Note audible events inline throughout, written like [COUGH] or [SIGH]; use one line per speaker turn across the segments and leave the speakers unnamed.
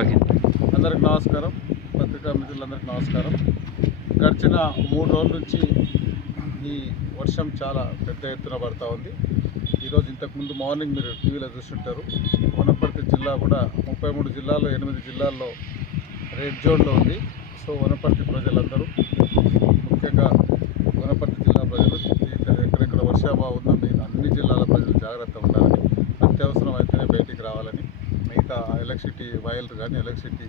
Okay.
అందరికి నమస్కారం. పత్రికా మిత్రులందరికీ నమస్కారం. గడిచిన మూడు రోజుల నుంచి ఈ వర్షం చాలా పెద్ద ఎత్తున పడతా ఉంది. ఈరోజు ఇంతకుముందు మార్నింగ్ మీరు టీవీలో చూస్తుంటారు. వనపర్తి జిల్లా కూడా ముప్పై మూడు జిల్లాల్లో ఎనిమిది జిల్లాల్లో రెడ్ జోన్లో ఉంది. సో వనపర్తి ప్రజలందరూ ముఖ్యంగా వనపర్తి జిల్లా ప్రజలు ఇక్కడ ఎక్కడెక్కడ వర్షాభావం ఉందో మీరు అన్ని జిల్లాల ప్రజలు జాగ్రత్త ఉండాలని అత్యవసరం అయితేనే బయటికి రావాలని మిగతా ఎలక్ట్రిసిటీ వైర్లు కానీ ఎలక్ట్రిసిటీ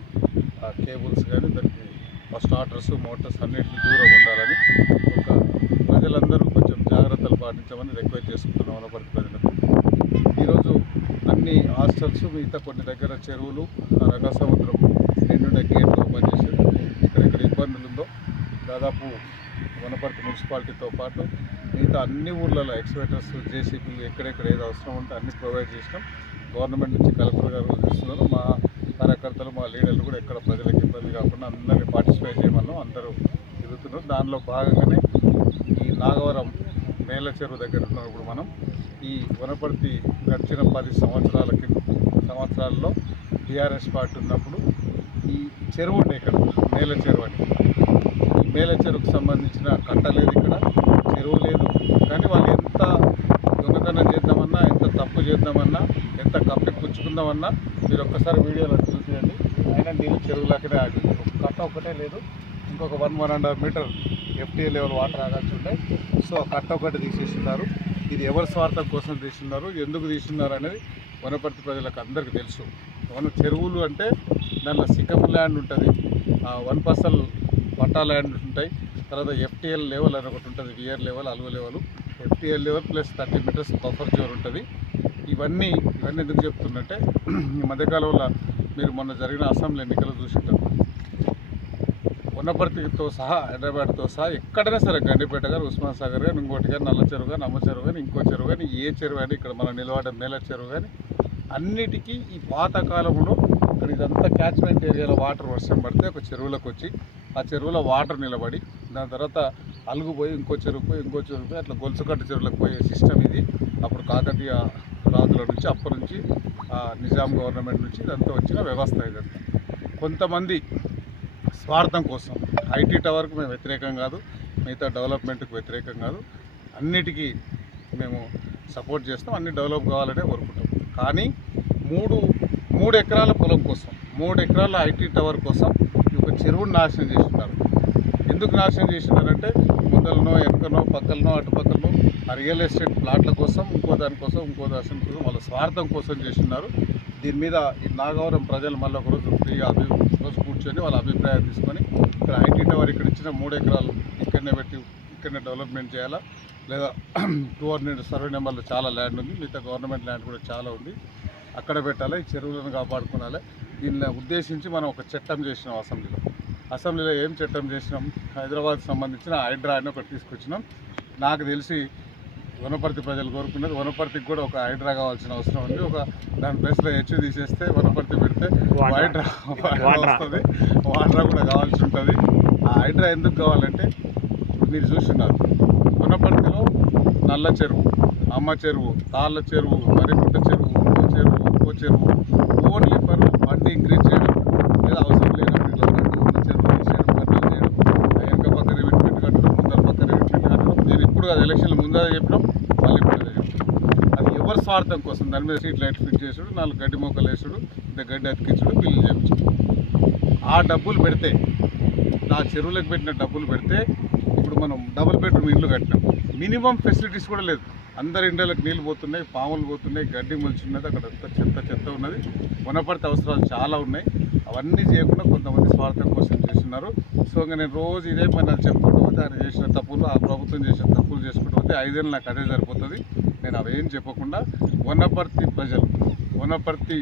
కేబుల్స్ కానీ దానికి స్టార్టర్స్ మోటార్స్ అన్నింటినీ దూరం ఉండాలని ఒక ప్రజలందరూ కొంచెం జాగ్రత్తలు పాటించమని రిక్వెస్ట్ చేసుకుంటున్నాం వనపర్తి ప్రజలకు. ఈరోజు అన్ని హాస్టల్స్ మిగతా కొన్ని దగ్గర చెరువులు ఆ రంగ సముద్రం నిండుండే గేట్లు ఓపెన్ చేసి ఎక్కడెక్కడ ఇబ్బందులు ఉందో దాదాపు వనపర్తి మున్సిపాలిటీతో పాటు మిగతా అన్ని ఊర్లలో ఎక్స్వేటర్స్ జేసీబీలు ఎక్కడెక్కడ ఏది అవసరం ఉంటే అన్ని ప్రొవైడ్ చేసినాం. గవర్నమెంట్ నుంచి కలెక్టర్ గారు ఇస్తున్నారు మా కార్యకర్తలు మా లీడర్లు కూడా ఎక్కడ ప్రజలకు ఇబ్బంది కాకుండా అందరినీ పార్టిసిపేట్ చేయమన్నాం అందరూ తిరుగుతున్నారు. దానిలో భాగంగానే ఈ నాగవరం మేల చెరువు దగ్గర ఉన్నాం ఇప్పుడు మనం. ఈ వనపర్తి గడిచిన పది సంవత్సరాల సంవత్సరాల్లో టీఆర్ఎస్ పార్టీ ఉన్నప్పుడు ఈ చెరువు ఉండే ఇక్కడ మేల చెరువు అని. ఈ మేల చెరువుకు సంబంధించిన కట్ట లేదు ఇక్కడ చెరువు లేదు కానీ వాళ్ళు ఎంత దొంగతనం చేద్దామన్నా ఎంత తప్పు చేద్దామన్నా ఎంత కప్పి పుచ్చుకుందామన్నా మీరు ఒక్కసారి వీడియోలో చూసేయండి. అయినా నీళ్ళు చెరువులకనే ఆగింది కట్ట ఒకటే లేదు. ఇంకొక one one and half metre FTA level water ఆగాల్సి ఉంటాయి సో ఆ కట్ట ఒకటి తీసేస్తున్నారు. ఇది ఎవరి స్వార్థం కోసం తీస్తున్నారు ఎందుకు తీస్తున్నారు అనేది వనపర్తి ప్రజలకు అందరికీ తెలుసు. వన చెరువులు అంటే దాంట్లో సికమ్ ల్యాండ్ ఉంటుంది వన్ పర్సల్ పట్టా ల్యాండ్ ఉంటాయి. తర్వాత ఎఫ్టీఎల్ లెవెల్ అని ఒకటి ఉంటుంది weir level అల్వ level FTL level plus thirty metres buffer zone ఉంటుంది. ఇవన్నీ ఇవన్నీ ఎందుకు చెప్తున్నట్టే ఈ మధ్యకాలంలో మీరు మొన్న జరిగిన అసెంబ్లీ ఎన్నికలు చూసింటారు. ఉన్నపర్తితో సహా హైదరాబాద్తో సహా ఎక్కడైనా సరే గండిపేట గారు ఉస్మాన్ సాగర్ కానీ ఇంకోటి కానీ నల్ల చెరువు కానీ అమ్మ చెరువు కానీ ఇంకో చెరువు కానీ ఏ చెరువు కానీ ఇక్కడ మనం నిలబడే మేల చెరువు కానీ అన్నిటికీ ఈ పాతకాలంలో ఇక్కడ ఇదంతా క్యాచ్మెంట్ ఏరియాలో వాటర్ వర్షం పడితే ఒక చెరువులోకి వచ్చి ఆ చెరువులో వాటర్ నిలబడి దాని తర్వాత అలుగుపోయి ఇంకో చెరువు పోయి ఇంకో చెరువు పోయి అట్లా గొలుసుకట్ట చెరువులకు పోయే సిస్టమ్ ఇది. అప్పుడు కాకతీయ రాజుల నుంచి అప్పటి నుంచి ఆ, నిజాం గవర్నమెంట్ నుంచి ఇదంతా వచ్చిన వ్యవస్థ ఇదంతా కొంతమంది స్వార్థం కోసం ఐటీ టవర్కు మేము వ్యతిరేకం కాదు మిగతా డెవలప్మెంట్కి వ్యతిరేకం కాదు అన్నిటికీ మేము సపోర్ట్ చేస్తాం అన్ని డెవలప్ కావాలనే కోరుకుంటాం. కానీ మూడు మూడు ఎకరాల పొలం కోసం మూడు ఎకరాల ఐటీ టవర్ కోసం ఈ ఒక చెరువును నాశనం చేస్తున్నారు. ఎందుకు నాశనం చేసినారంటే ముందలనో ఎక్కనో పక్కలనో అటుపక్కలనో ఆ రియల్ ఎస్టేట్ ప్లాట్ల కోసం ఇంకో దానికోసం ఇంకో దాని కోసం వాళ్ళ స్వార్థం కోసం చేస్తున్నారు దీని మీద ఈ నాగవరం ప్రజలు మళ్ళీ ఒక రోజు ఫ్రీగా అభి రోజు కూర్చొని వాళ్ళ అభిప్రాయం తీసుకొని ఇక్కడ ఐటీ టవర్ ఇక్కడ ఇచ్చిన మూడు ఎకరాలు ఇక్కడనే పెట్టి ఇక్కడనే డెవలప్మెంట్ చేయాలా? లేదా [CLEARS THROAT] టూ హండ్రెడ్ సర్వే నెంబర్లో చాలా ల్యాండ్ ఉంది మిగతా గవర్నమెంట్ ల్యాండ్ కూడా చాలా ఉంది. అక్కడ పెట్టాలి? ఈ చెరువులను కాపాడుకోవాలి దీన్ని ఉద్దేశించి మనం ఒక చట్టం చేసినాం అసెంబ్లీలో. అసెంబ్లీలో ఏం చట్టం చేసినాం? హైదరాబాద్ సంబంధించిన హైడ్రా అని ఒకటి తీసుకొచ్చినాం. నాకు తెలిసి వనపర్తి ప్రజలు కోరుకున్నది వనపర్తికి కూడా ఒక హైడ్రా కావాల్సిన అవసరం ఉంది. ఒక దాని ప్లేస్లో హెచ్చు తీసేస్తే వనపర్తి పెడితే హైడ్రా వస్తుంది. వాటర్ కూడా కావాల్సి ఉంటుంది. ఆ హైడ్రా ఎందుకు కావాలంటే మీరు చూస్తున్నారు. వనపర్తిలో నల్ల చెరువు అమ్మ చెరువు తాళ్ళ చెరువు మరిపుట్ట చెరువు చెరువు ఇంకో చెరువు ఓన్లీ ఫర్ బండి ఇంక్రీజ్ చేయడం లేదా అవసరం లేనప్పుడు ఇట్లా బండి ఉన్న చెరువు తీసేయడం కట్టలు చేయడం ఆ వెనక పక్కన పెట్టి పెట్టి కట్టడం ముందర పక్కన పెట్టి పెట్టి కట్టడం నేను ఇప్పుడు అది ఎలక్షన్లు ముందే చెప్పినాం మళ్ళీ అదే అది ఎవరి స్వార్థం కోసం? దాని మీద స్ట్రీట్ లైట్ ఫిట్ చేసుడు నాలుగు గడ్డి మొక్కలు వేసుడు ఇంత గడ్డి అతికించుడు బిల్లు చేయించుడు ఆ డబ్బులు పెడితే నా చెరువులకు పెట్టిన డబ్బులు పెడితే ఇప్పుడు మనం డబుల్ బెడ్రూమ్ ఇల్లు కట్టినాం. మినిమం ఫెసిలిటీస్ కూడా లేదు. అందరి ఇండ్లకు నీళ్ళు పోతున్నాయి పాములు పోతున్నాయి గడ్డి మొలిచున్నది అక్కడ చెత్త చెత్త ఉన్నది. వనపర్తి అవసరాలు చాలా ఉన్నాయి. అవన్నీ చేయకుండా కొంతమంది స్వార్థం కోసం ఉన్నారు. సో ఇంకా నేను రోజు ఇదే పని చెప్పుకుంటూ పోతే ఆయన చేసిన తప్పులు ఆ ప్రభుత్వం చేసిన తప్పులు చేసుకుంటూ పోతే ఐదేళ్ళు నాకు అదే సరిపోతుంది. నేను అవేం చెప్పకుండా వనపర్తి ప్రజలు వనపర్తి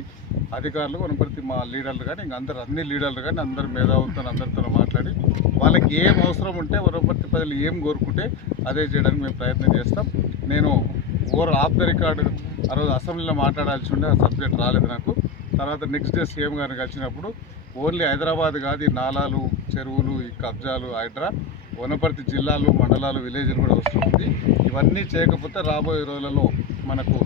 అధికారులు వనపర్తి మా లీడర్లు కానీ ఇంక అందరు అన్ని లీడర్లు కానీ అందరు మేధావులతో అందరితో మాట్లాడి వాళ్ళకి ఏం అవసరం ఉంటే వనపర్తి ప్రజలు ఏం కోరుకుంటే అదే చేయడానికి మేము ప్రయత్నం చేస్తాం. నేను ఓవర్ ఆఫ్ ద రికార్డు ఆ రోజు అసెంబ్లీలో మాట్లాడాల్సి ఉండే ఆ సబ్జెక్ట్ రాలేదు నాకు. తర్వాత నెక్స్ట్ డే సీఎం గారిని కలిసినప్పుడు ఓన్లీ హైదరాబాద్ కాదు ఈ నాలాలు చెరువులు ఈ కబ్జాలు హైడ్రా వనపర్తి జిల్లాలు మండలాలు విలేజ్లు కూడా వస్తుంది ఇవన్నీ చేయకపోతే రాబోయే రోజులలో మనకు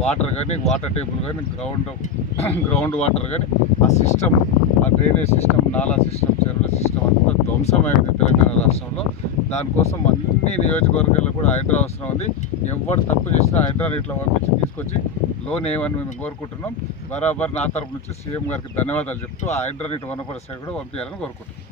వాటర్ కానీ వాటర్ టేబుల్ కానీ గ్రౌండ్ [CLEARS THROAT] గ్రౌండ్ వాటర్ కానీ ఆ సిస్టమ్ ఆ డ్రైనేజ్ సిస్టమ్ నాలా సిస్టమ్ చెరువుల సిస్టమ్ ధ్వంసమైంది తెలంగాణ రాష్ట్రంలో. దానికోసం అన్ని నియోజకవర్గాల్లో కూడా హైడ్రా అవసరం ఉంది. ఎవరు తప్పు చేసినా హైడ్రా రేట్లో పంపించి తీసుకొచ్చి లోన్ ఏమని మేము కోరుకుంటున్నాం. బరాబర్ నా తరపు నుంచి సీఎం గారికి ధన్యవాదాలు చెప్తూ ఆ హైడ్రా నీటి వనపరిస్థితి కూడా పంపించాలని కోరుకుంటున్నాం.